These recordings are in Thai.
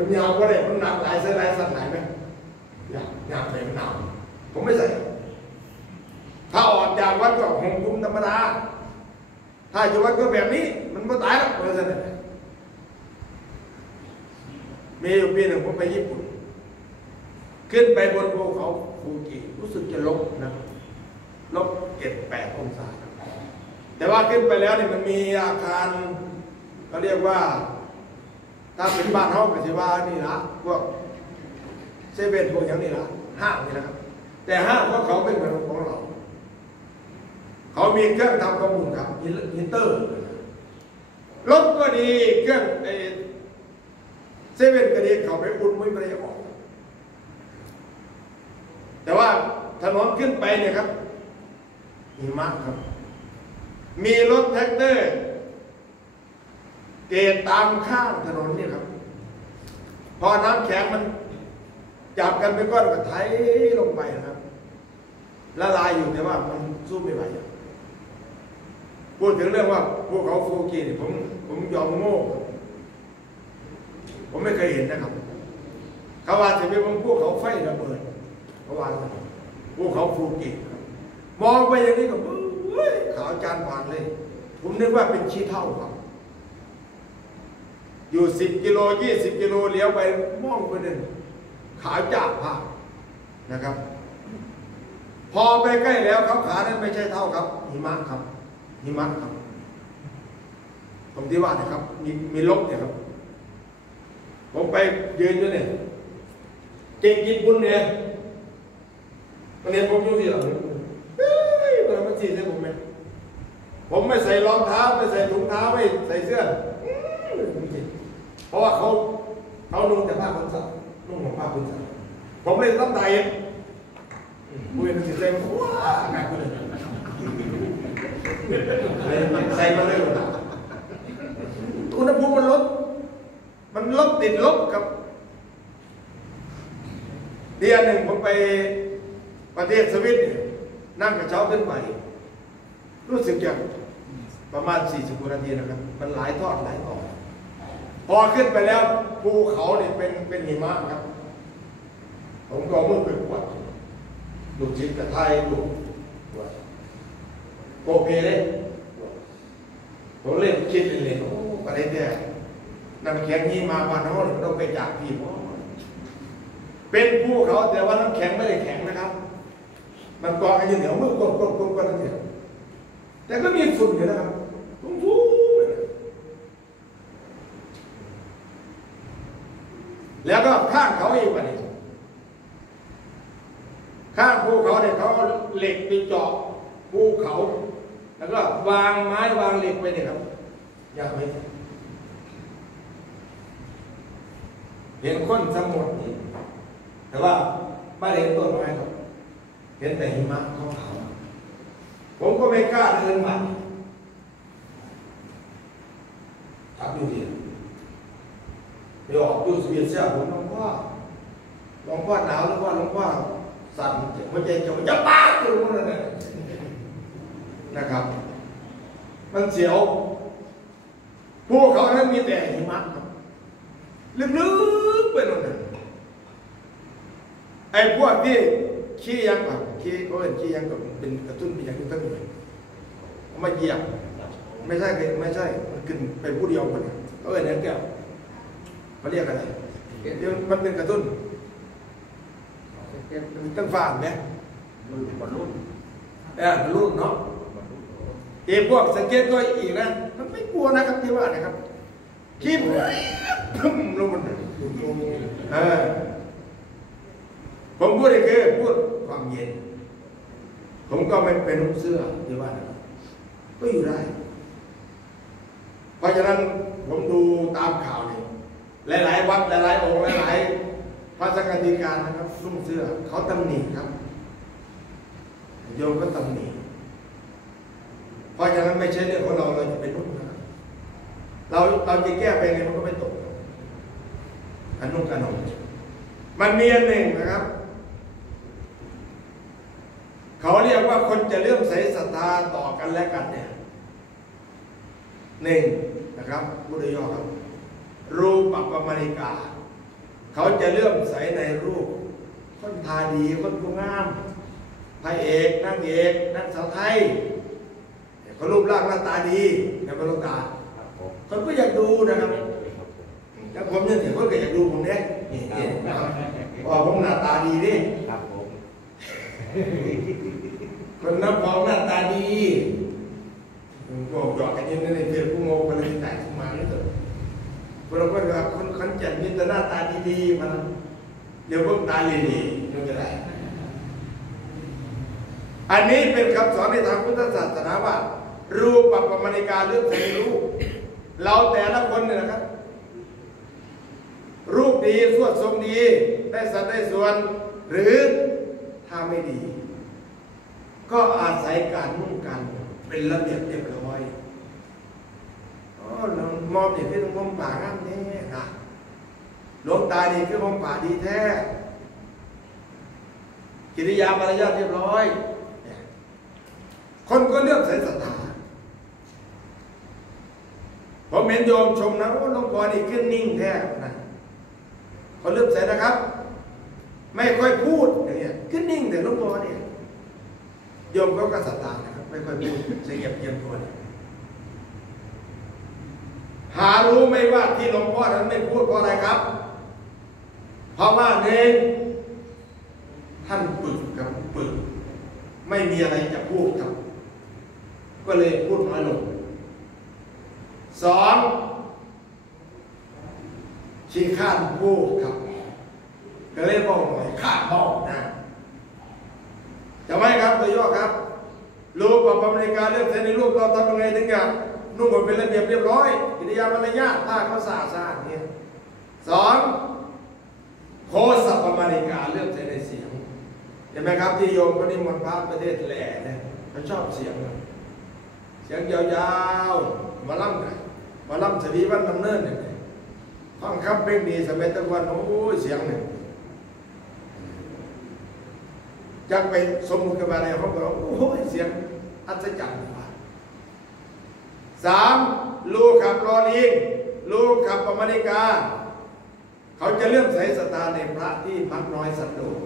เป็นยาวก็ได้มันหนักหลายเส้นหลายสั้นหลายไหมยาวไปมันหนาวผมไม่ใส่ถ้าออกจากวัดก็ห่มคลุมธรรมดาถ้าอยู่วัดก็แบบนี้มันไม่ตายหรอกเพราะฉะนั้นมีอยู่ปีหนึ่งผมไปญี่ปุ่นขึ้นไปบนภูเขาฟูจิรู้สึกจะลบนะลบ7-8 องศาแต่ว่าขึ้นไปแล้วเนี่ยมันมีอาคารเขาเรียกว่าถ้าเป็นบ้านห้องก็จะว่านี่ละพวกเซเว่นพวกอย่างนี้ละห้างนี่นะครับแต่ห้างของเขาเป็นเหมือนของเราเขามีเครื่องทำข้อมูลครับฮิตเตอร์รถก็ดีเครื่องเซเว่นก็ดีเขาไปอุ่นไม่ได้ออกแต่ว่าถนนขึ้นไปเนี่ยครับหิมะครับมีรถแท็กเตอร์เกตตามข้างถนนนี่ครับพอน้ำแข็งมันจับกันเป็นก้อนก็ไถลงไปนะครับละลายอยู่แต่ว่ามันสู้ไม่ไหวพูดถึงเรื่องว่าภูเขาฟูจินี่ผมยอมโง่ผมไม่เคยเห็นนะครับเขาว่าจะเป็นภูเขาไฟระเบิดเขาว่าภูเขาฟูจิมองไปอย่างนี้ก็ขาวจานผ่านเลยผมนึกว่าเป็นขี้เถ้าครับอยู่10 กิโล20 กิโลเลี้ยวไปมองไปนั่นขาวจ้าผ่านะครับพอไปใกล้แล้วเขาขานั้นไม่ใช่เท่าครับหิมะครับหิมะครับตรงที่ว่านะครับมีลบเนี่ยครับผมไปยืนด้วยเนี่ยเก่งกินบุญเนี่ยวันนี้ผมอยู่ที่หลังมันจีนให้ผมไหมผมไม่ใส่รองเท้าไม่ใส่ถุงเท้าไม่ใส่เสื้อเพราะว่าเขานุ่งแต่ผ้าขนสัตว์นุ่งของผ้าขนสัตว์ผมเลยต้องไต่คุยกันสิเต็มว้างานกูเลยใส่มาเลยอุณหภูมิมันลบติดลบกับเดือนหนึ่งผมไปประเทศสวิตนั่งกระเช้าขึ้นไปรู้สึกอย่างประมาณ40 นาทีนะครับมันหลายทอดหลายต่อพอขึ้นไปแล้วภูเขาเนี่ยเป็นหิมะครับผมก็มือเป็นขวดลูกชิ้นกระไทยลูกโกเพเลยผมเล่นคิดเลยโอ้ประเทศเนี่ยน้ำแข็งนี่มาบ้านเขาต้องไปจากพี่เป็นภูเขาแต่ว่าน้ำแข็งไม่ได้แข็งนะครับมันกองกันอยู่เหนียวมือกดนั่นเองแต่ก็มีฝุ่นอยู่นะครับฟุ้งแล้วก็ข้างเขาอีกวันนี้ข้างภูเขาเนี่ยเขาเหล็กไปเจาะภูเขาแล้วก็วางไม้วางเหล็กไปเนี่ยครับอยากไปเห็นก้นสมุทรนี่แต่ว่าไม่เห็นต้นไม้ครับเห็นแต่หิมะขาวผมก็ไม่กล้าเดินมาทักอยู่ดีไปออกดูสเปียเซียผมหลวงพ่อหนาวหรือว่าหลวงพ่อสั่นหัวใจจะป้าอยู่นั่นแหละนะครับมันเสียวพวกเขานั้นมีแต่หิมะลึกๆไปนั่นน่ะไอ้พวกที่ขี้ยังแบบขี้เขาเป็นขี้ยังกับเป็นกระตุ้นเป็นอย่างนี้ตั้งอยู่มาเหยียบไม่ใช่มันขึ้นไปผู้เดียวคนเขาเป็นแก้วเขาเรียกอะไรมันเป็นกระตุ้นตั้งฝานเนี่ยบอลลูนบอลลูนเนาะพวกสังเกตก็อีกนะมันไม่กลัวนะครับที่ว่านะครับขี้พุ่มลงมันผมพูดอะไรคือพูดความเย็นผมก็ไม่เป็นนุ่งเสื้อที่ว่านะครับก็อยู่ได้เพราะฉะนั้นผมดูตามข่าวนี่หลายๆวัดหลายๆองค์หลายๆพระสังฆทานนะครับนุ่งเสื้อเขาตำหนิครับโยมก็ตำหนิเพราะฉะนั้นไม่ใช่เรื่องของเราจะเป็นนุ่งนะเราจะแก้ไปไงมันก็ไม่ตกอันนุ่งกันหนมันมีอันหนึ่งนะครับเขาเรียกว่าคนจะเลื่อมใสศรัทธาต่อกันและกันเนี่ย1นะครับพุทธย่อครับรูปปัปปมาริกา เขาจะเลื่อมใสในรูปคนทาดีคนผู้งามพระเอกนางเอกนักสาวไทยเขารูปร่างหน้าตาดีนะพระลูกตาคนก็อยากดูนะครับแล้วผมเนี่ยคนก็อยากดูผมเนี่ยนี่ว่าผมหน้าตาดีดิครับผมคนนับของหน้าตาดีบอกกันยังในเพื่อนผู้โง่คนที่แต่งมาเนี่ยเถอะคนเราก็แบบคนขันจัดมีแต่หน้าตาดีๆมันเดี๋ยวพวกตาดีๆยังจะได้อันนี้เป็นคำสอนในทางพุทธศาสนาว่ารูปปัปมณิกาเรื่องใส่รูปเราแต่ละคนเนี่ยนะครับรูปดีสวดทรงดีได้สัดได้ส่วนหรือถ้าไม่ดีก็อาศัยการมุ่งกันเป็นระเบียบเรียบร้อยมองอย่างที่หลวงพ่อป่านั่นนี่นะหลวงตาดีคือหลวงป่าดีแท้กิริยามารยาทเรียบร้อยคนก็เลือกใส่ศรัทธาผมเห็นโยมชมนะว่าหลวงพ่อนี่ขึ้นนิ่งแท้นะเขาเลือกใส่นะครับไม่ค่อยพูดอย่างเงี้ยขึ้นนิ่งแต่หลวงพ่อเนี่ยโยมเขาก็ศรัทธานะครับไม่ค่อยพูดเสียบเยียมตัวเนี่ยหารู้ไหมว่าที่หลวงพ่อนั้นไม่พูดเพราะอะไรครับเพราะว่าหนึ่งท่านปึกกับปึกไม่มีอะไรจะพูดครับก็เลยพูดน้อยลงสองชี้ข้านพูดครับก็เลยบอกหน่อยข้าบอกนะจะไหมครับตัวย่อครับรูปปัปมณิกาเรื่องใส่ในรูปเราทำยังไงถึงจะนุ่งห่มเป็นระเบียบเรียบร้อยกิริยามารยาทท่าเขาสะอาดเนี่ยสองโคสัปมณิกาเรื่องใส่ในเสียงเห็นไหมครับที่โยมคนนี้มนต์พระประเทศแหล่เนี่ยเขาชอบเสียงเสียงยาวๆมาล่ำสวีวันดำเนินเนี่ยท่องคำเพลงดีสมัยตะวันโอ้ยเสียงเนี่ยจักไปสมมุติกับอะไรเขาบอกโอ้ยเสียงอัศจรรย์สามลูกขับรอลิงลูกขับปมณิกาเขาจะเลื่อมใสศรัทธาในพระที่มักน้อยสันโดษ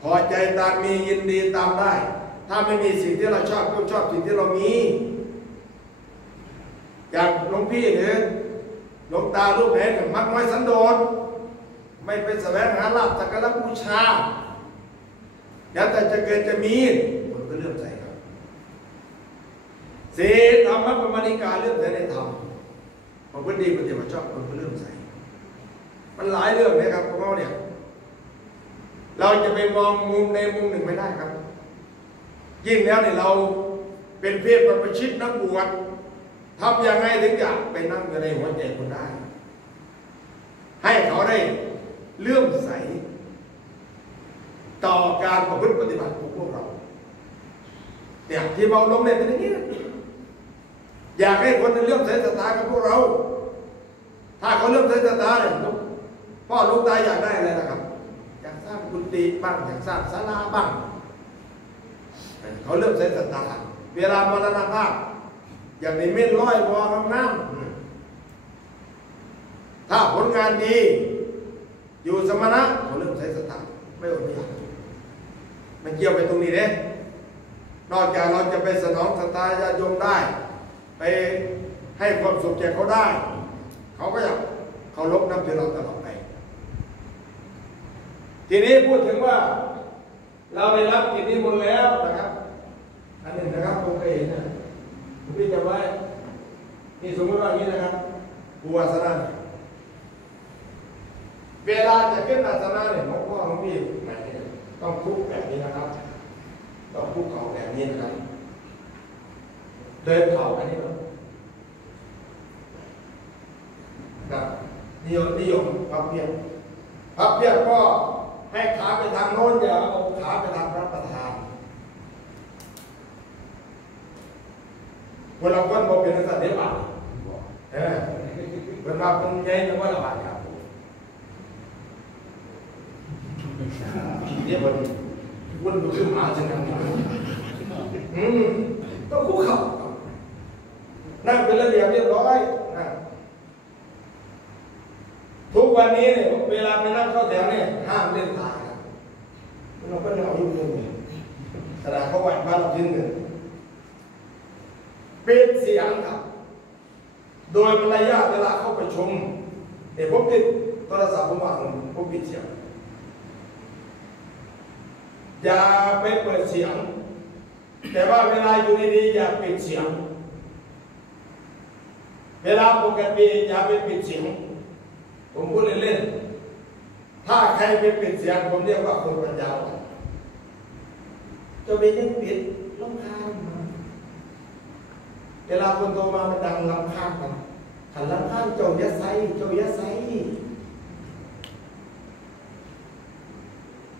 พอใจตามมียินดีตามได้ถ้าไม่มีสิ่งที่เราชอบก็ชอบสิ่งที่เรามีอย่างหลวงพี่หรือหลวงตาลูกแม่กับมักน้อยสันโดษไม่ไปแสวงหาลาภสักการะบูชาแล้วแต่จะเกิดจะมีคนก็เลื่อมใสครับสี่ธรรมะปมณิกาเลื่อมใสในธรรมพอพื้นดีปฏิบัติชอบคนก็เลื่อมใสมันหลายเรื่องนะครับพวกเราเนี่ยเราจะไปมองมุมในมุมหนึ่งไม่ได้ครับยิ่งแล้วเนี่ยเราเป็นเพศประชิดนักบวชทำยังไงถึงจะไปนั่งอยู่ในหัวใจคนได้ให้เขาได้เลื่อมใสต่อการประพฤติปฏิบัติของพวกเราเนี่ยที่เราลงในเป็นอย่างนี้อยากให้คนเลื่อมใสศรัทธากับพวกเราถ้าเขาเลื่อมใสศรัทธาเนี่ยพ่อลูกตาอยากได้อะไรนะครับอยากสร้างกุฏิบ้างอยากสร้างศาลาบ้างเขาเลื่อมใสศรัทธาเวลามรณภาพอย่างในเม่นร้อยบัวน้ำถ้าผลงานดีอยู่สมณะเขาเลื่อมใสศรัทธาไม่อดไม่อยากมันเกี่ยวไปตรงนี้เนี่ยนอกจากเราจะไปสนองศรัทธาญาติโยมได้ไปให้ความสุขแก่เขาได้เขาก็อยากเคารพนับถือเราตลอดไปทีนี้พูดถึงว่าเราได้รับกิจนิมนต์แล้วนะครับอันนี้นะครับผมเคยเห็นนะผมพี่จะไว้นี่สมมติว่าอย่างนี้นะครับภูวาสนาเวลาจะขึ้นอาสนะเนี่ยของพ่อของพี่ไหนต้องคุกแบบนี้นะครับต้องคุกเข่าแบบนี้นะครับเดินเข่าอันนี้ครับนิยมพับเพียบก็ให้ขาไปทางโน้นอย่าเอาขาไปทางพระประธานคนเราคนบอกเป็นนักสัตว์เลี้ยงบ้านเป็นมาเป็นใหญ่แต่ว่าระบาดครับเดี๋ยวมันวุ่นดูขึ้นมาจังกันต้องคุกเข่านั่งเป็นระเบียบเรียบร้อยทุก วันนี้เนี่ยเวลาไปนั่งเข้าแถวเนี่ยห้ามเล่นทายครับเราก็เอาอยู่เลยขณะเขาไหวบ้านเราทิ้งเลยปิดเสียงครับโดยมารยาทเวลาเข้าประชุมเนี่ยผมติดโทรศัพท์ผมวางผมปิดเสียงอย่าไปเปิดเสียงแต่ว่าเวลาอยู่ดีๆอย่าปิดเสียงเวลาปกติอย่าไปปิดเสียงผมพูดเล่นๆถ้าใครไปปิดเสียงผมเรียกว่าคนปัญญาอ่อนจะไปยังปิดรำคาญเวลาคนโตมามันดังรำคาญกันขันรำคาญเจ้ายัดไซ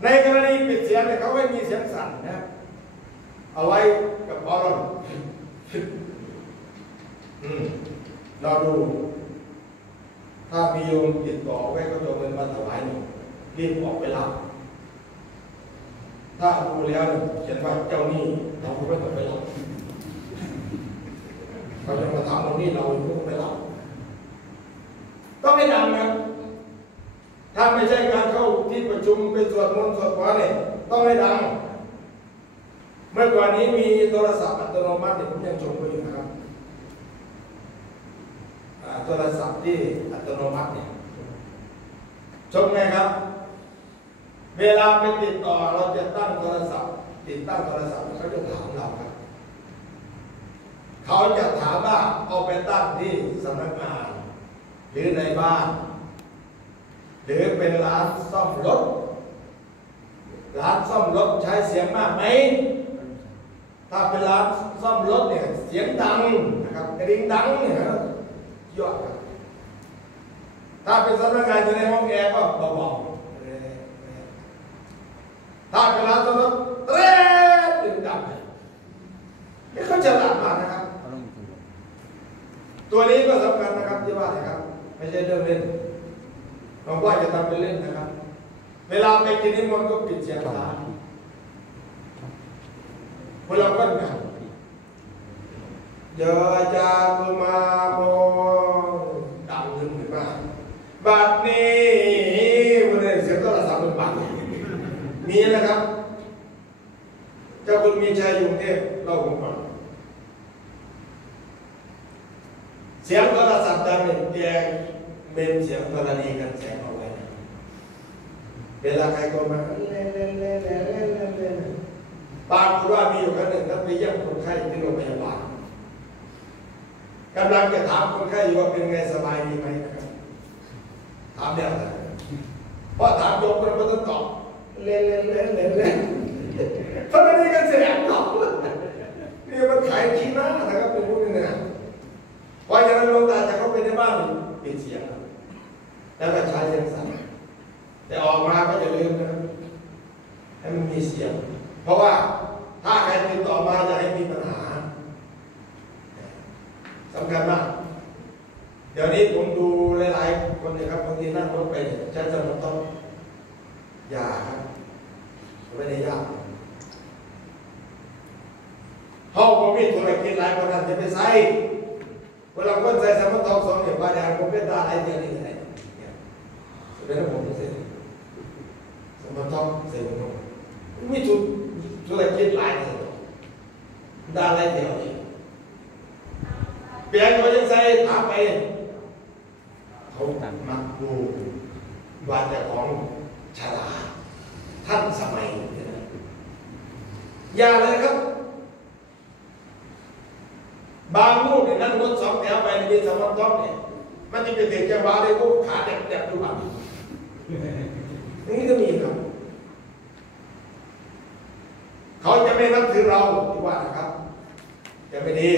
ในกรณีปิดเสียงเนี่ยเขาไม่มีเสียงสั่นนะเอาไว้กับอารมณ์เราดูถ้ามีโยมติดต่อไว้ก็จะเงินมาถวายหนูรีบออกไปรับถ้าดูแล้วเขียนว่าเจ้าหนี้เราไม่ต้องไปรับเขาจะมาถามเรานี่เราไม่ต้องไปรับต้องไม่ดังนะถ้าไม่ใช่การเข้าที่ประชุมไปสวดมนต์สวดขอเนี่ยต้องไม่ดังเมื่อก่อนนี้มีโทรศัพท์อัตโนมัติผมยังชมไปอยู่นะครับโทรศัพท์ที่อัตโนมัติเนี่ยชมไงครับเวลาไปติดต่อเราจะตั้งโทรศัพท์ติดตั้งโทรศัพท์เขาจะถามเราครับเขาจะถามว่าเอาไปตั้งที่สำนักงานหรือในบ้านหรือเป็นร้านซ่อมรถใช้เสียงมากไหมถ้าเป็นร้านซ่อมรถเนี่ยเสียงดังนะครับกระดิ่งดังเนี่ยยอดครับถ้าเป็นสำนักงานอยู่ในห้องแอร์ก็เบาๆถ้าเป็นร้านซ่อมรถเต้นดึงดังนี่เขาฉลาดมากนะครับตัวนี้ก็สำคัญนะครับที่ว่านะครับไม่ใช่เรื่องเล่นบางว่าจะทำเป็นเล่นนะครับเวลาไปกินนิมนต์ก็ปิดเสียงร้านเวลาก็งานเยอะจาตุมาโมดังขึ้นมาบัดนี้วันนี้เสียงโทรศัพท์มันบังมีนะครับเจ้าคุณมีชัยอยู่เทพเล่าผมฟังเสียงโทรศัพท์ดังเนี่ยแกเป็นเสียงธรณีกันแสงเอาไว้เวลาใครโทรมาปรากฏว่ามีอยู่ครั้งหนึ่งท่านไปเยี่ยมคนไข้ที่โรงพยาบาลกำลังจะถามคนไข้อยู่ว่าเป็นไงสบายดีไหมนะครับถามเนี่ยเพราะถามโยมคนนั้นตอบเล่นธรณีกันแสงตอบนี่มันขายขี้หน้านะครับเป็นพวกนี้นะพออย่างนั้นลงตาจะเข้าไปในบ้านปิดเสียงแล้วก็ใช้เสียงสั่นแต่ออกมาก็จะลืมนะให้มันมีเสียงเพราะว่าถ้าใครติดต่อมาจะให้มีปัญหาสำคัญมากเดี๋ยวนี้ผมดูหลายๆคนนะครับบางทีนั่งรถไปใช้สมองต้องยาครับไม่ได้ยากห้องผมมีธุรกิจหลายคนนั้นจะไปใส่เวลาคนใส่สมองต้องสองเนี่ยว่าอย่างผมเป็นตาอะไรเดียวนี่ไงเป็นระบบเสร็จสมองต้องเสร็จมีธุรกิจหลายเลยได้อะไรเดียวนี่เปลี่ยนเขายังใส่ถามไปเขามักดูว่าจะของฉลาดท่านสมัยอย่าเลยครับบางรูปเนี่ยนั่งรถสองแถวไปในมีสมองต้องเนี่ยมันจะเป็นเด็กจังหวะเลยพวกขาแดบๆดูบ้างนี่ก็มีครับเขาจะไม่นับถือเราที่ว่านะครับจะไม่ดี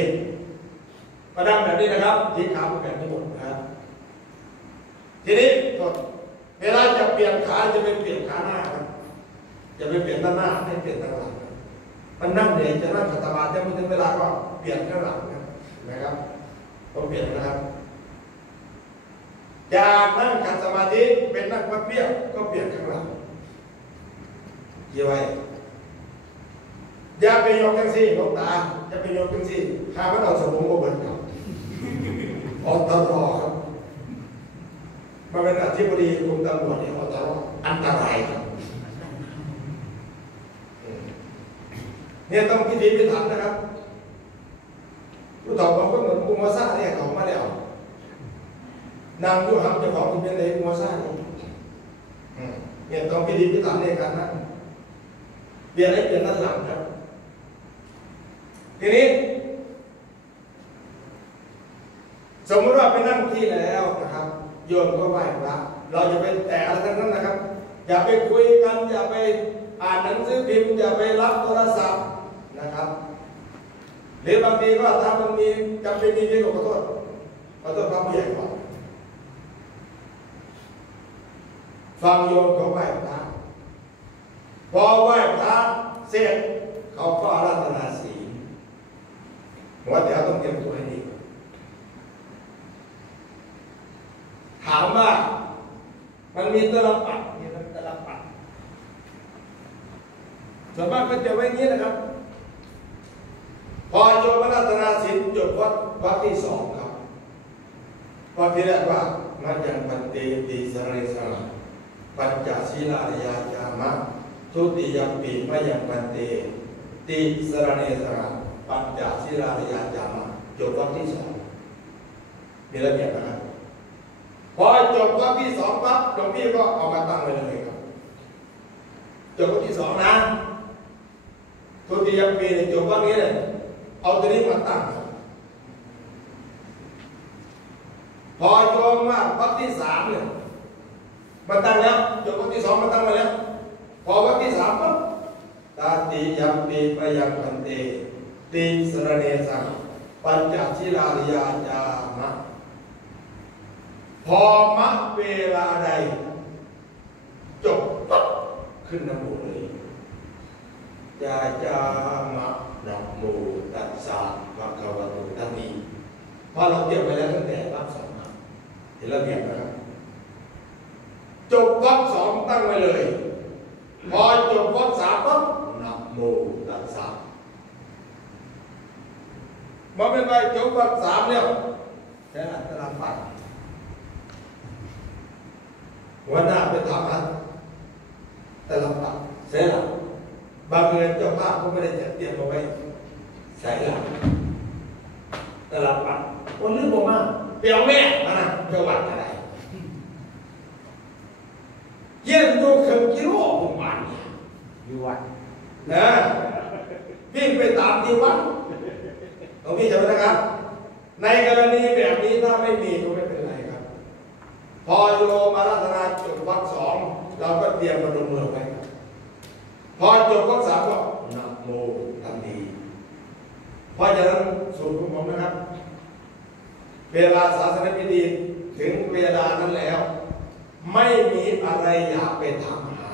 มาดังแบบนี้นะครับทิ้งขาแบบนี้หมดนะครับทีนี้เวลาจะเปลี่ยนขาจะไปเปลี่ยนขาหน้าครับจะไปเปลี่ยนด้านหน้าให้เปลี่ยนด้านหลังมันนั่งเนี่ยจะนั่งขัดสมาธิจะไม่ถึงเวลาก็เปลี่ยนข้างหลังนะครับต้องเปลี่ยนนะครับจากนั่งขัดสมาธิเป็นนั่งพับเพียบก็เปลี่ยนข้างหลังเกี่ยวไว้อย่าไปยกจังซี่ลงตาจะไปยกจังซี่ข้ามันเอาสมองมาเบิดครับออกตลอดครับมัน เป็นอธิบดีกรมตำรวจนี่เขาจะว่าอันตรายครับเนี่ยต้องพิถีพิถันนะครับผู้ตอบบางคนเหมือนมูมาซ่าเนี่ยเขามาแล้วนางยุหังเจ้าของที่เป็นเลยมูมาซ่าเนี่ยต้องพิถีพิถันในการนั้นเปลี่ยนให้เปลี่ยนด้านหลังครับทีนี้สมมติว่าไปนั่งที่แล้วนะครับโยมก็ไหว้พระเราอย่าไปแตะอะไรทั้งนั้นนะครับอย่าไปคุยกันอย่าไปอ่านหนังสือพิมพ์อย่าไปรับโทรศัพท์นะครับหรือบางทีก็ถ้ามันมีจำเป็นมีขอโทษพระผู้ใหญ่ก่อนฟังโยมเขาไหว้พระพอไหว้พระเสร็จเขาก็อาราธนาศีลหัวแถวต้องเตรียมตัวให้ดีถามว่ามันมีตลับปัดมีตลับปัดส่วนมากก็จะไว้อย่างนี้นะครับพอโยมอาราธนาศีลจบวัดที่สองครับวัดที่แรกว่ามายังปันเตติสเรสระปัญจศีลานิยาจามะทุติยมปีมายังปันเตติสรเนสระปัญจศีลานิยาจามะจบวัดที่สองมีระเบียบนะครับพอจบวัดที่สองปั๊บหลวงพี่ก็เอามาตั้งไว้เลยครับจบวัดที่สองนะทุติยมปีจบวัดนี้เลยเอาตัวนี้มาตั้งพอโยมว่าวัดที่สามเนี่ยมาตั้งแล้วจบวัดที่สองมาตั้งมาแล้วพอวัดที่สามปั๊บตาติยัมปีปยังพันเตติสรเนสังปัญจศีลานิยาจามะพอมะเวลาใดจบปั๊บขึ้นนะโมเลยยาจามะนะโมตัสสะภะคะวะโตทันทีพอเราเตรียมไปแล้วตั้งแต่วัดสองเห็นระเบียบนะครับจบวัดสองตั้งไว้เลยพอจบวัดสามปั๊บนะโมตัสสะมาเป็นไปจบวัดสามแล้วแค่นั้นตามปัดหัวหน้าไปถามอันแต่ละปัดเสร็จแล้วบางเงินเจ้าภาพก็ไม่ได้จัดเตรียมเอาไว้ใส่หลังแต่ละปัดคนลืมบอกว่าเปียวแม่นะจังหวัดอะไรเยี่ยมดูเครื่องกิโลผมอ่านอยู่วัดนะวิ่งไปตามที่วัดตรงนี้ใช่ไหมนะครับในกรณีแบบนี้ถ้าไม่มีก็ไม่เป็นไรครับพอโยมอาราธนาจบวัดสองเราก็เตรียมมาดมมือไว้พอจบวัดสามก็นะโมทันทีเพราะฉะนั้นสูตรของผมนะครับเวลาศาสนพิธีถึงเวลานั้นแล้วไม่มีอะไรอยากไปถามหา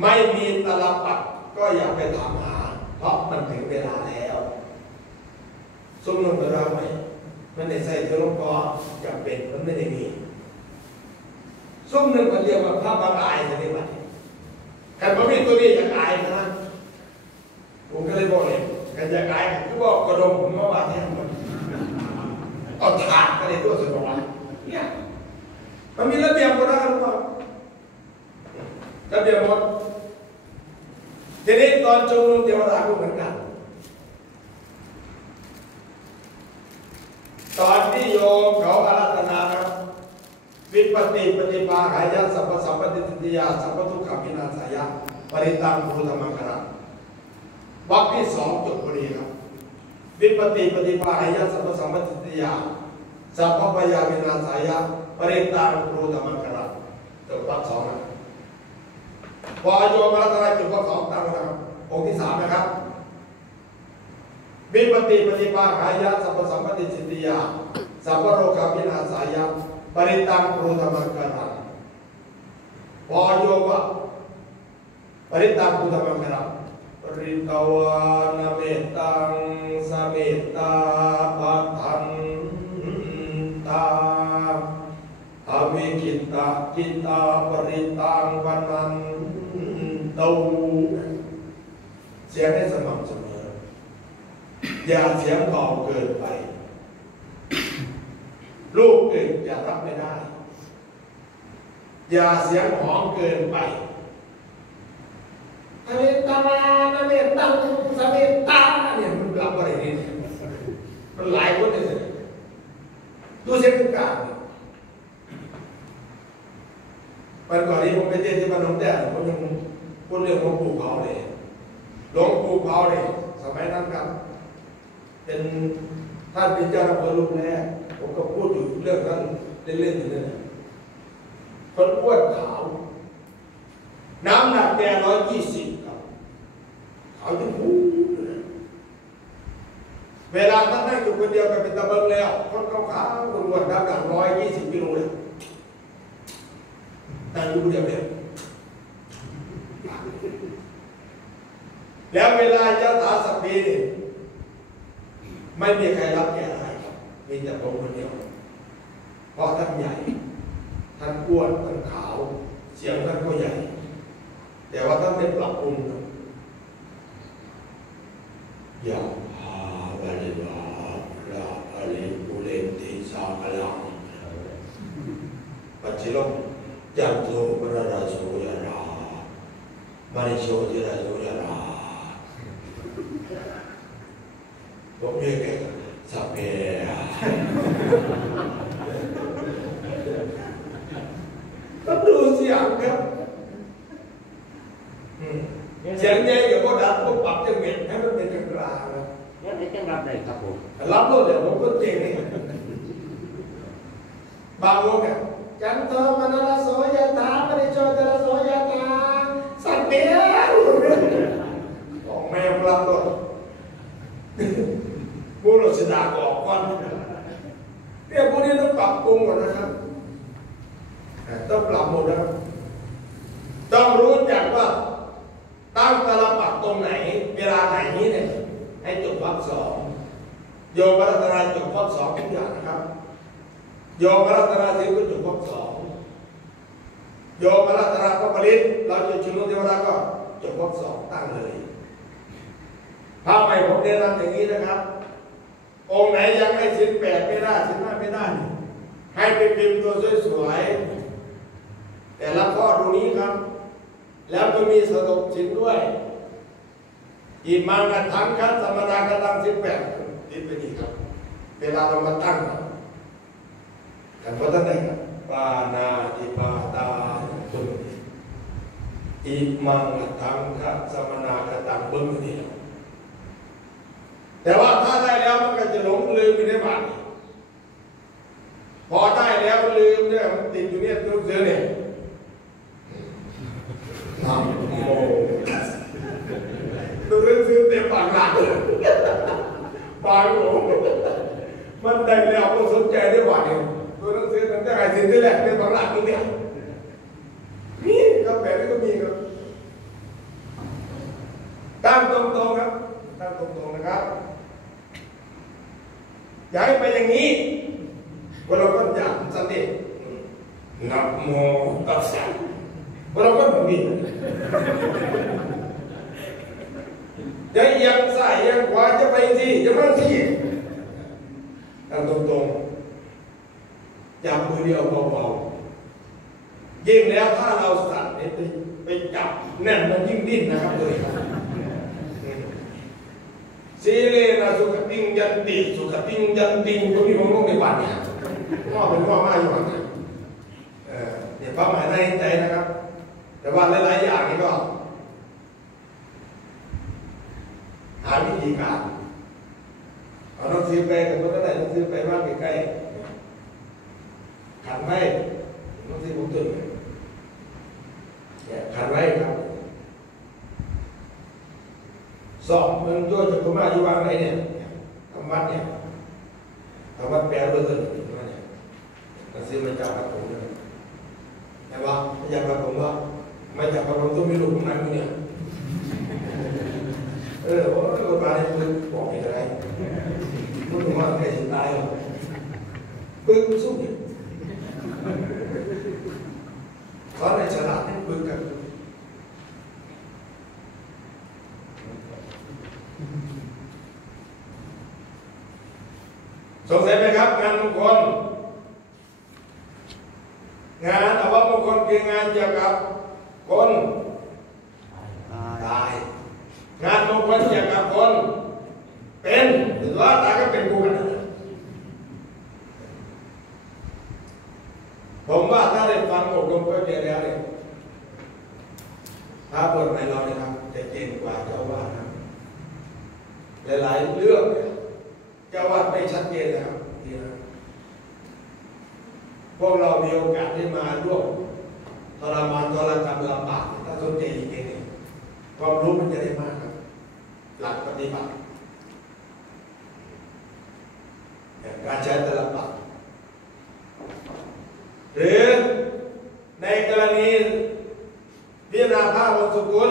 ไม่มีตลับปัดก็อยากไปถามหาเพราะมันถึงเวลาแล้วสมนุนกับเราไหมมันได้ใส่เทลงกอจำเป็นมันไม่ได้มีส้มหนึ่งมันเรียกว่าพระบางอายใช่ไหมวะใครบอกมีตัวนี้อยากอายนะผมก็เลยบอกเลยใครอยากอายคือบอกกระดมผมมาว่าที่ทำมันเอาถาดก็เลยตัวสุดประวัติเนี่ยมันมีระเบียบหมดนะทุกคนระเบียบหมดทีนี้ตอนชุมนุมเทวดาก็เหมือนกันตอนที่โยมเขาอาราธนาครับวิปติปฏิปาหายะสัพพสัมปติติติยาสัพพทุกขวินาศายะปริตังภูธรรมังคาระวรรคที่สองจบพอดีครับวิปติปฏิปาหายะสัพพสัมปติติติยาสัพพพยาวินาศายะปริตังภูธรรมังคาระจบวรรคสองนะพอโยมอาราธนาจบวรรคสองตั้งนะครับองค์ที่สามนะครับวิปติปฏิปาหายะสัพพสัมปติติติยาสัพพโรควินาศายะปริตังภูธรรมังคาระพอโยมว่าปริตังภูธรรมังคาระปริตวานเมตังสเมตตาปัฏฐันตาอวิคิตตาจิตตาปริตังวันนันตูเสียงให้สม่ำเสมออย่าเสียงเบาเกินไปลูกเองอย่ารับไม่ได้ อย่าเสียงหอมเกินไปอเมตตาอเมตตังสเมตตาเนี่ยมันรับอะไรนี่มันหลายคนเลยดูเสียงการวันก่อนนี้ผมไปเทศที่บ้านน้องแต้ผมยังพูดเรื่องหลวงปู่เขาเลยหลวงปู่เขาเลยสมัยนั้นครับเป็นท่านเป็นเจ้าอำเภอลูกแรกผมก็พูดอยู่เรื่องนั้นเล่นๆอยู่นั่นแหละคนอ้วนขาวน้ำหนักแก120ครับขาวจนหูเวลาท่านนั่งอยู่คนเดียวก็เป็นตะเบิงแล้วคนขาวๆคนอ้วนน้ำหนัก120 กิโลเลยนั่งอยู่คนเดียวเนี่ยแล้วเวลายะถาสัพพีนี่ไม่มีใครรับแกได้ครับมีแต่ผมคนเดียวเพราะท่านใหญ่ท่านอ้วนท่านขาวเสียงท่านก็ใหญ่แต่ว่าท่านได้ปรับปรุงอย่าหาบริวารลาอริปุเรนติสากลังปัจฉิลงยันโตปรราโสยรามณิโชติราโสยราผมเรียกแกสัพเพต้องดูเสียงครับเสียงใหญ่กับพวกดับพวกปรับจังเม็ดให้มันเป็นกลางๆนะแล้วไหนจะรับได้ครับผมรับรถเดี๋ยวผมก็เจ๋งนี่บางวงเนี่ยจันโทมนรโสยถามณิโชติราโสยถาสัพเพของแมวรับรถผู้รัชดาออกก่อนเนี่ยพวกนี้ต้องปรับปรุงก่อนนะครับต้องปรับหมดนะครับต้องรู้จักว่าตั้งตาลปัดตรงไหนเวลาไหนนี้เนี่ยให้จบวรรค 2โยมรัตนาจบวรรค 2ทุกอย่างนะครับโยมรัตนาศิลป์ก็จบวรรค 2โยมรัตนาก็ผลิตเราจะชิงเทวดาก็จบวรรค 2ตั้งเลยถ้าไม่ผมแนะนำอย่างนี้นะครับองค์ไหนยังไม่ศีล 8ไม่ได้ศีล 5ไม่ได้ให้ไปพิมพ์ตัวสวยๆแต่ละข้อตรงนี้ครับแล้วก็มีสรุปศีลด้วยอิมังกันทั้งคัดสมณะกันตั้งศีล 8ติดไปดีครับเวลาเรามาตั้งแต่พอท่านได้ปานาติปาตาตุนอิมังกันทั้งคัดสมณะกันตั้งเบิ้งนี่แต่ว่าถ้าได้แล้วมันก็จะหลงลืมไปในบ้านพอได้แล้วลืมเนี่ยมันติดอยู่เนี่ยตัวเสือเนี่ยทำโมตัวซื้อเต็มปากหลังปากโง่มันได้แล้วก็สนใจได้หว่าเนี่ยตัวหนังสือมันจะหายสินที่แรกเป็นปากหลังนี่เนี่ยนี่ก็แปลนี่ก็มีครับตั้งตรงๆครับตั้งตรงๆนะครับอยากให้ไปอย่างนี้ว่าเราก็อยากสันตินะโมตัสสะว่าเราก็แบบนี้จะยังซ้ายยังขวาจะไปที่จะมาที่ตั้งตรงๆจับมือเดียวเบาๆยิ่งแล้วถ้าเราสั่นไปจับแน่นมันยิ่งดิ้นนะครับเลยสีเลนะสุขติงยันติสุขติงยันติงตรงนี้ผมต้องในบ้านเนี่ยพ่อเป็นพ่อมาอยู่เนี่ยเนี่ยความหมายในใจนะครับแต่ว่าหลายๆอย่างนี่ก็หาวิธีการเอาต้องซื้อไปกับคนนั้นต้องซื้อไปบ้านใกล้ๆขันไว้ต้องซื้อผมตื่นเนี่ยขันไว้ครับสอบมันโยนจากพม่าอยู่วางไหนเนี่ยธรรมะเนี่ยธรรมะแปลว่าเรื่องเนี่ยมันซื้อมาจากพระผมเนี่ยแต่ว่าไม่จากพระผมว่าไม่จากพระผมต้องมีลูกของมันเนี่ยเพราะว่าคนมาเนี่ยคือบอกอะไรพูดถึงว่าใครจะตายหรอปึ๊กสู้เนี่ยเพราะในฉลาดเนี่ยปึ๊กกันสงสัยไหมครับงานมงคล งานอัปมงคลคืองานเกี่ยวกับคนตายงานมงคลเกี่ยวกับคนเป็นหรือว่าตายก็เป็นคู่กันผมว่าถ้าได้ฟังอบรมก็เจอแล้วเนี่ยถ้าบทในเราเนี่ยครับจะเก่งกว่าเจ้าว่านะหลายๆเรื่องเจ้าว่าไม่ชัดเจนนะครับนี่นะพวกเรามีโอกาสได้มาร่วมทรมานทรกรรมลำบากถ้าสนใจจริงๆความรู้มันจะได้มากครับหลักปฏิบัติการใช้แต่ละปักหรือในกรณีพิจารณาพระวันสุกุล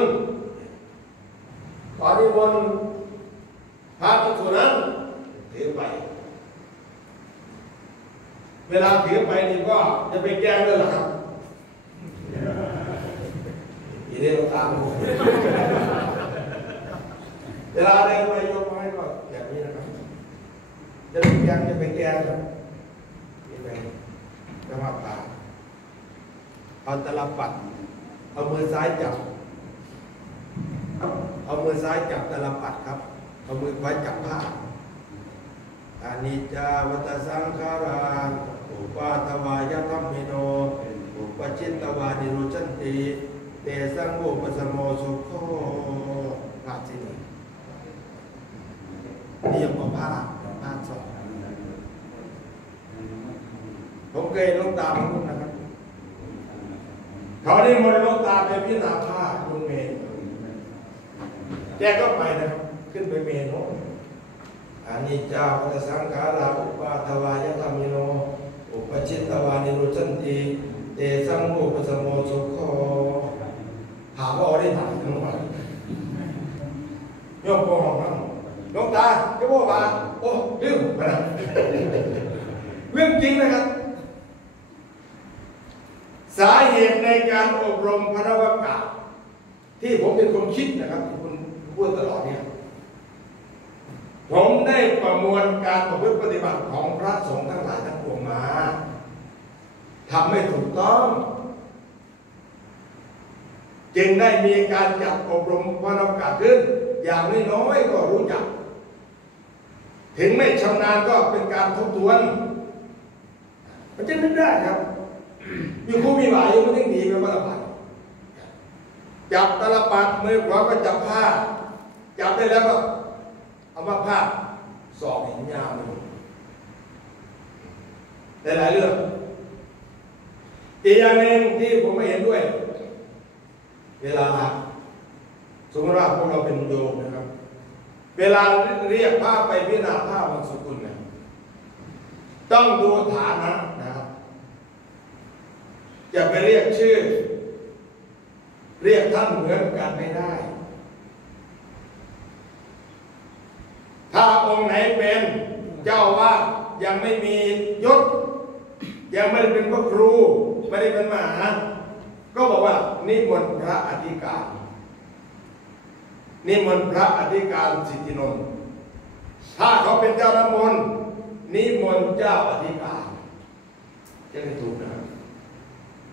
ขอนิมนต์พระภิกษุนั้นถือไปเวลาถือไปนี่ก็จะไปแก้ด้วยล่ะครับอีเดียวตามผมเวลาเดินไปยกไม้ก็แบบนี้นะครับจะไปแก้ครับนี่ไงจะมาป่าเอาตลับปัดเอามือซ้ายจับตลับปัดครับเอามือขวาจับผ้าอานิจจาวัตสังขาราอุปาทวายธัมมิโนอุปชิตตวานิโรชันติเตสังโฆปสมโมสุโขภาพที่นี่เรียกว่าภาพสองผมเคยลงตาของคุณนะครับเขาได้มรดกตาไปพิจารณาผ้าลงเมนแกก็ไปนะครับขึ้นไปเมนโน้อานิจจาวัตสังขาราอุปาทวายธัมมิโนอุปชิตตวานิโรชันติเตสังโฆปสมโมสุโขถามว่าได้ถามทั้งหมดโยมโกหกมั้งลงตาจะบอกว่าโอ้ลืมไปนะเรื่องจริงนะครับสาเหตุในการอบรมพระนวากาศที่ผมเป็นคนคิดนะครับที่คุณพูดตลอดเนี่ยผมได้ประมวลการประพฤติปฏิบัติของพระสงฆ์ทั้งหลายทั้งปวงมาทำไม่ถูกต้องจึงได้มีการจัดอบรมพระนวากาศขึ้นอย่างน้อยๆก็รู้จักถึงไม่ชำนาญก็เป็นการทบทวนมันจะนึกได้ครับอยู่คู่มีหมายอยู่ไม่ได้หนีไปตลปัดจับตลปัดมือขวาก็จับผ้าจับได้แล้วก็เอามาผ้าสอบเห็นยาวเลยหลายเรื่องอีกอย่างหนึ่งที่ผมไม่เห็นด้วยเวลาสมมติว่าพวกเราเป็นโยมนะครับเวลาเรียกผ้าไปพิจารณาผ้าบางสกุลเนี่ยต้องดูฐานะนะครับจะไปเรียกชื่อเรียกท่านเหมือนกันไม่ได้ถ้าองค์ไหนเป็นเจ้าว่ายังไม่มียศยังไม่ได้เป็นพระครูไม่ได้เป็นมหาก็บอกว่านิมนต์พระอธิการนิมนต์พระอธิการสิทธินนท์ถ้าเขาเป็นเจ้าน้ำมนต์นิมนต์เจ้าอธิการจะได้ถูกนะครับ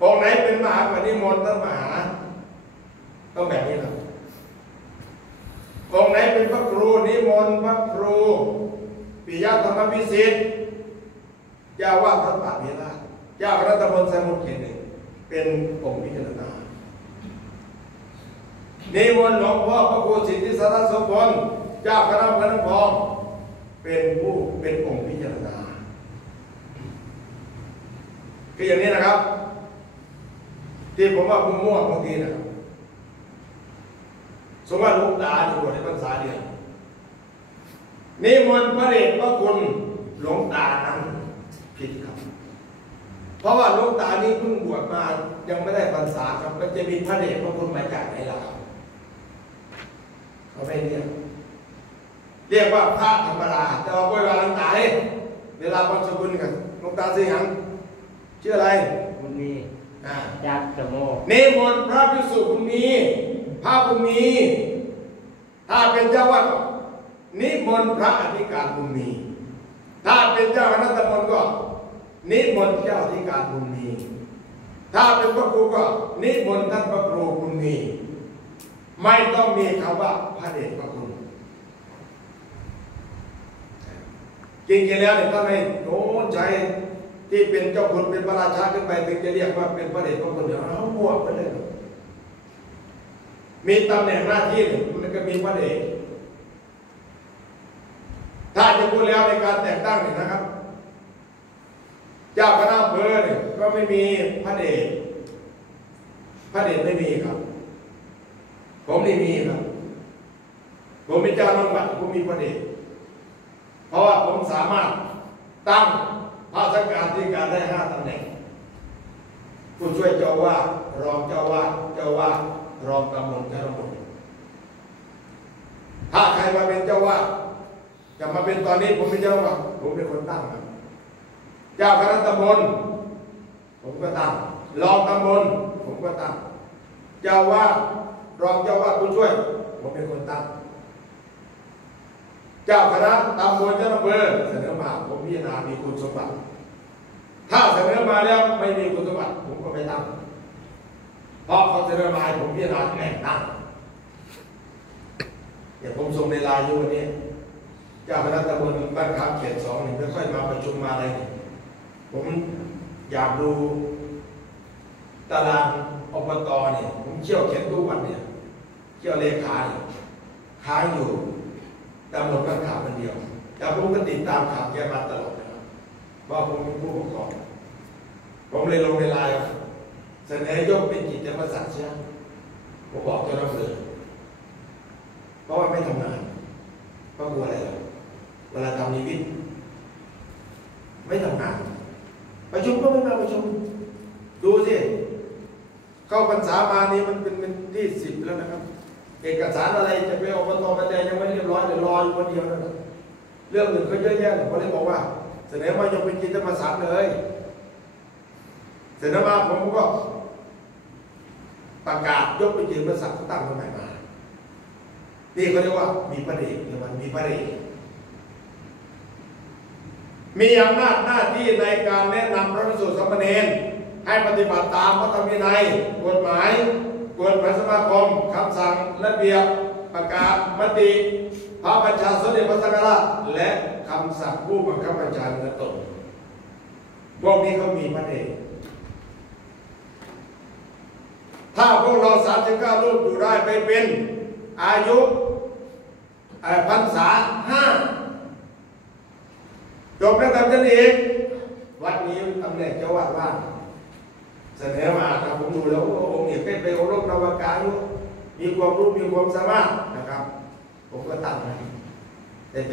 องค์ไหนเป็นมหาก็นิมนต์ท่านมหาต้องแบบนี้ครับองค์ไหนเป็นพระครูนิมนต์พระครูปิยธรรมวิสิทธิ์เจ้าว่าพระปาฏิราชเจ้าคณะตำบลไซมุขเขตหนึ่งเป็นองค์พิจารณานิมนต์หลวงพ่อพระครูสิทธิสารโสพลเจ้าคณะอำเภอน้ำพองเป็นผู้เป็นองค์พิจารณาคืออย่างนี้นะครับที่ผมว่าผมมั่วบางทีนะครับสมมติว่าลูกตาอยู่ในพรรษาเดียวนิมนต์พระเดชพระคุณหลวงตานั้นผิดครับเพราะว่าหลวงตานี้เพิ่งบวชมายังไม่ได้พรรษาครับมันจะมีพระเดชพระคุณมาจากไหนล่ะครับเขาไม่เรียกว่าพระธรรมดาแต่ว่าเวลาหลวงตาเวลาบรรจุบุญกันหลวงตาสิหังชื่ออะไรบุญมีญาติสมโภชนิมนต์พระภิกษุบุญมีพระบุญมีถ้าเป็นเจ้าวัดนิมนต์พระอธิการบุญมีถ้าเป็นเจ้าคณะตำบลก็นิมนต์เจ้าอธิการบุญมี ถ้าเป็นพระครูก็นิมนต์ท่านพระครูบุญมีไม่ต้องมีคำว่าพระเดชพระคุณจริงๆแล้วเนี่ยถ้าไม่โน้นใจที่เป็นเจ้าคุณเป็นพระราชาขึ้นไปถึงจะเรียกว่าเป็นพระเดชพระคุณเดี๋ยวเขาบวกไปเลยมีตำแหน่งหน้าที่มันก็มีพระเดชถ้าจะพูดแล้วในการแต่งตั้งเนี่ยนะครับเจ้าคณะอำเภอเนี่ยก็ไม่มีพระเดชไม่มีครับผมนี่มีครับผมเป็นเจ้าจังหวัดผมมีพระเดชเพราะว่าผมสามารถตั้งพระสังฆาธิการได้5 ตำแหน่งผู้ช่วยเจ้าวาดรองเจ้าวาดรองกำมลเจ้าตำบลถ้าใครมาเป็นเจ้าวาดจะมาเป็นตอนนี้ผมเป็นเจ้าวาดผมเป็นคนตั้งครับเจ้าคณะตำบลผมก็ตั้งรองตำบลผมก็ตั้งเจ้าวาดรองเจ้าวาดผู้ช่วยผมเป็นคนตั้งเจ้าคณะตำบลเจ้าอำเภอเสนอมาผมพิจารณามีคุณสมบัติถ้าเสนอมาแล้วไม่มีคุณสมบัติผมก็ไม่ตั้งเพราะเขาเสนอมาผมพิจารณาแต่งตั้งอย่างผมส่งในไลน์อยู่วันนี้เจ้าคณะตำบลบ้านขามเขต 2นี่ไม่ค่อยมาประชุมมาอะไรผมอยากดูตารางอบตเนี่ยผมเชี่ยวเขียนทุกวันเนี่ยเชี่ยวเลขาเนี่ยค้างอยู่ตำรวจบ้านขามคนเดียวแต่ผมก็ติดตามข่าวแกมาตลอดนะครับว่าผมเป็นผู้ปกครองผมเลยลงในไลน์เสนอยกเป็นกิจวัตรสัตว์ใช่ไหมผมบอกเจ้าหน้าที่เพราะว่าไม่ทำงานเพราะกลัวอะไรหรอเวลาทำนิวิตไม่ทำงานประชุมก็ไม่มาประชุมดูสิเข้าพรรษามานี่มันเป็นที่10แล้วนะครับเอกสารอะไรจะไปอบตปัจจัยยังไม่เรียบร้อยเดี๋ยวรออยู่คนเดียวนะเรื่องอื่นก็เยอะแยะผมเลยบอกว่าเสนอมายกเป็นกิจวัตรสัตว์เลยเสนอมาผมก็ประกาศยกเป็นกิจวัตรสัตว์ตั้งคนใหม่มานี่เขาเรียกว่ามีประเด็นมันมีประเด็นมีอำนาจหน้าที่ในการแนะนำพระภิกษุสามเณรให้ปฏิบัติตามพระธรรมวินัยกฎหมายกฎสมาคมคำสั่งระเบียบประกาศมติพระบัญชาสมเด็จพระสังฆราชและคำสั่งผู้บังคับบัญชาเหนือตนพวกนี้เขามีพระเดชถ้าพวกเรา39 รูปอยู่ได้ไปเป็นอายุพรรษา 5จบแล้วทำจะเองวัดนี้ตำแหน่งเจ้าวาดว่างเสนอมาครับผมดูแล้วองค์นี้เป็นไปอบรมนวการมีความรู้มีความสามารถนะครับผมก็ตั้งให้ได้เป็น